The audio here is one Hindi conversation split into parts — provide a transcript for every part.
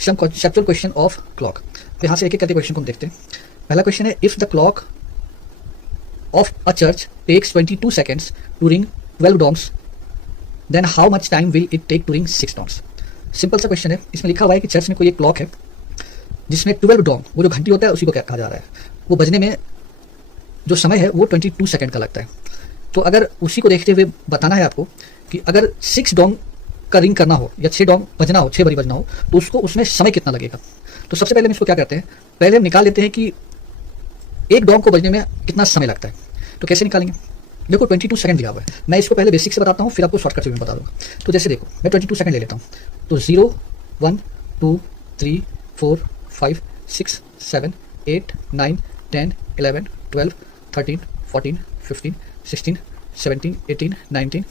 Some conceptual question of clock. तो यहाँ से एक एक करके क्वेश्चन को हम देखते हैं। पहला क्वेश्चन है, if the clock of a church takes 22 seconds to ring 12 dongs, then how much time will it take to ring 6 dongs. Simple सा क्वेश्चन है। इसमें लिखा हुआ है कि चर्च में कोई एक क्लॉक है जिसमें 12 डोंग, वो जो घंटी होता है उसी को क्या कहा जा रहा है, वो बजने में जो समय है वो 22 सेकंड का लगता है। तो अगर उसी को देखते हुए बताना है आपको कि अगर 6 डोंग का रिंग करना हो या 6 डोंग बजना हो, 6 बारी बजना हो, तो उसको उसमें समय कितना लगेगा। तो सबसे पहले हम इसको क्या करते हैं, पहले हम निकाल लेते हैं कि एक डोंग को बजने में कितना समय लगता है। तो कैसे निकालेंगे, देखो 22 सेकंड दिया हुआ है। मैं इसको पहले बेसिक से बताता हूँ, फिर आपको शॉर्टकट से भी बता दूंगा। तो जैसे देखो, मैं 22 सेकंड ले लेता हूँ। तो 0 1 2 3 4 5 6 7 8 9 10 11 12 13 14 15 16 17 18 19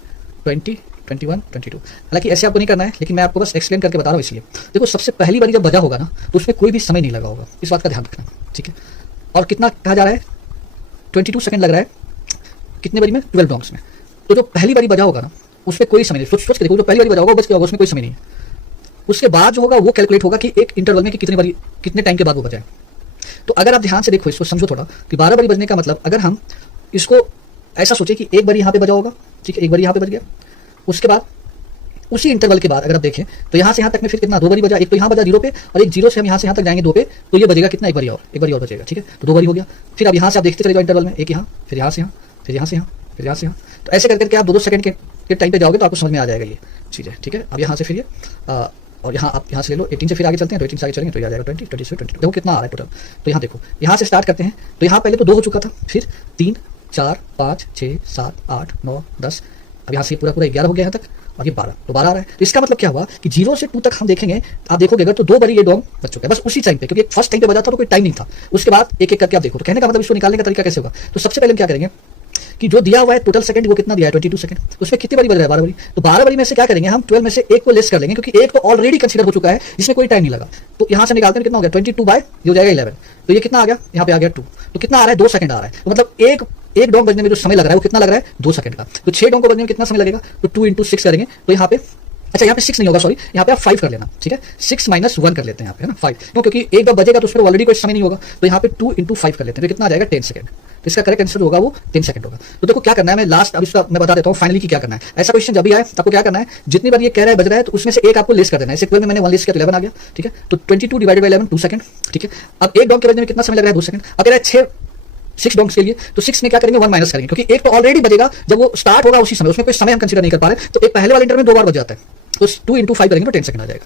20 21 22। हालांकि ऐसे आपको नहीं करना है, लेकिन मैं आपको बस एक्सप्लेन करके बता रहा हूँ। इसलिए देखो, सबसे पहली बारी जब बजा होगा ना, तो उसमें कोई भी समय नहीं लगा होगा, इस बात का ध्यान रखना, ठीक है। और कितना कहा जा रहा है, 22 सेकंड लग रहा है कितने बारी में, 12 डोंग्स में। तो जो पहली बारी बजा होगा ना, उसमें कोई समय नहीं। सोच के देखो, जो पहली बारी बजा होगा बच के होगा, उसमें कोई समय नहीं है। उसके बाद जो होगा वो कैलकुलेट होगा कि एक इंटरवल में कि कितनी बारी, कितने टाइम के बाद वो बजाए। तो अगर आप ध्यान से देखो, इसको समझो थोड़ा कि 12 बारी बजने का मतलब, अगर हम इसको ऐसा सोचे कि एक बारी यहाँ पे बजा होगा, ठीक है, एक बारी यहाँ पे बज गया, उसके बाद उसी इंटरवल के बाद अगर आप देखें तो यहाँ से यहाँ तक में फिर कितना, 2 बारी बजा, एक तो यहाँ बजा 0 पे और एक 0 से हम यहाँ से यहाँ तक जाएंगे 2 पे, तो ये बजेगा कितना, एक बारी और बजेगा, ठीक है। तो 2 बारी हो गया। फिर अब यहाँ से आप देखते चले जाओ इंटरवल में, एक यहाँ, फिर यहाँ से यहाँ, फिर यहाँ से यहाँ, फिर यहाँ से यहाँ। तो ऐसे करके आप 2-2 सेकंड के टाइम पे जाओगे तो आपको समझ में आ जाएगा ये चीज़ें, ठीक है। अब यहाँ से फिर ये और यहाँ आप यहाँ से ले लो, 18 से फिर आगे चलते हैं, तो 18 से आगे चलेंगे तो ये आ जाएगा 20, 20 से 22। देखो कितना आ रहा है टोटल। तो यहाँ देखो, यहाँ से स्टार्ट करते हैं। तो यहाँ पहले तो 2 हो चुका था, फिर 3 4 5 6 7 8 9 10, अब यहाँ से पूरा 11 हो गया यहाँ तक, और ये 12, तो 12 आ रहा है। तो इसका मतलब क्या हुआ कि 0 से 2 तक हम देखेंगे, आप देखोगे अगर तो 2 बारी ये डोंग बच चुका है, बस उसी टाइम पे, क्योंकि फर्स्ट टाइम पे बजा था तो कोई टाइम नहीं था। उसके बाद एक एक करके आप देखो। तो कहने का मतलब इसको निकालने का तरीका कैसे होगा, तो सबसे पहले हम क्या करेंगे कि जो दिया हुआ है टोटल सेकंड, वो कितना दिया है 22 सेकंड, उसमें कितनी बारी बज रहा है, 12 बारी। तो 12 बारी में से क्या करेंगे हम, 12 में से एक को लेस कर लेंगे, क्योंकि एक तो ऑलरेडी कंसीडर हो चुका है, इसमें कोई टाइम नहीं लगा। तो यहाँ से निकालते हैं कितना हो गया, 22 बाय ये हो जाएगा 11। तो ये कितना आ गया, यहाँ पे आ गया 2। तो कितना आ रहा है, 2 सेकंड आ रहा है। तो मतलब एक डोंग बजने में जो समय लग रहा है वो कितना लग रहा है, 2 सेकंड का। तो 6 डोंग को बजने में कितना समय लगेगा, तो 2 × 6 करेंगे। तो यहाँ पे अच्छा, यहाँ पे 6 नहीं होगा, सॉरी, यहाँ पे आप 5 कर लेना, ठीक है। 6 - 1 कर लेते हैं यहाँ पे, है ना, 5, क्योंकि एक बार बजेगा तो उसमें ऑलरेडी कोई समय नहीं होगा। तो यहाँ पे 2 × 5 कर लेते हैं, तो कितना आ जाएगा, 10 सेकंड। तो इसका करेक्ट आंसर होगा वो 10 सेकंड होगा। तो देखो क्या करना है, मैं लास्ट अब इसका मैं बता देता हूँ फाइनली कि क्या करना है। ऐसा क्वेश्चन जब भी आए आपको क्या करना है, जितनी बार ये कह रहा है बज रहा है, तो उसमें से एक आपको लेस कर देना है। इसे 12 में मैंने 1 लेस किया तो 11 आ गया, ठीक है। तो 22 / 11 2 सेकंड, ठीक है। अब एक डोंग के बजने में कितना समय लग रहा है, 2 सेकंड। अब कह रहा है 6 डोंग्स के लिए, तो 6 में क्या करेंगे, 1 माइनस करेंगे, क्योंकि एक तो ऑलरेडी बजेगा जब वो स्टार्ट होगा उसी समय, उसमें कोई समय हम कंसीडर नहीं कर पा रहे। तो एक पहले वाले इंटरवल में 2 बार बज जाता है, तो 2 × 5 करेंगे तो 10 सेकंड आ जाएगा।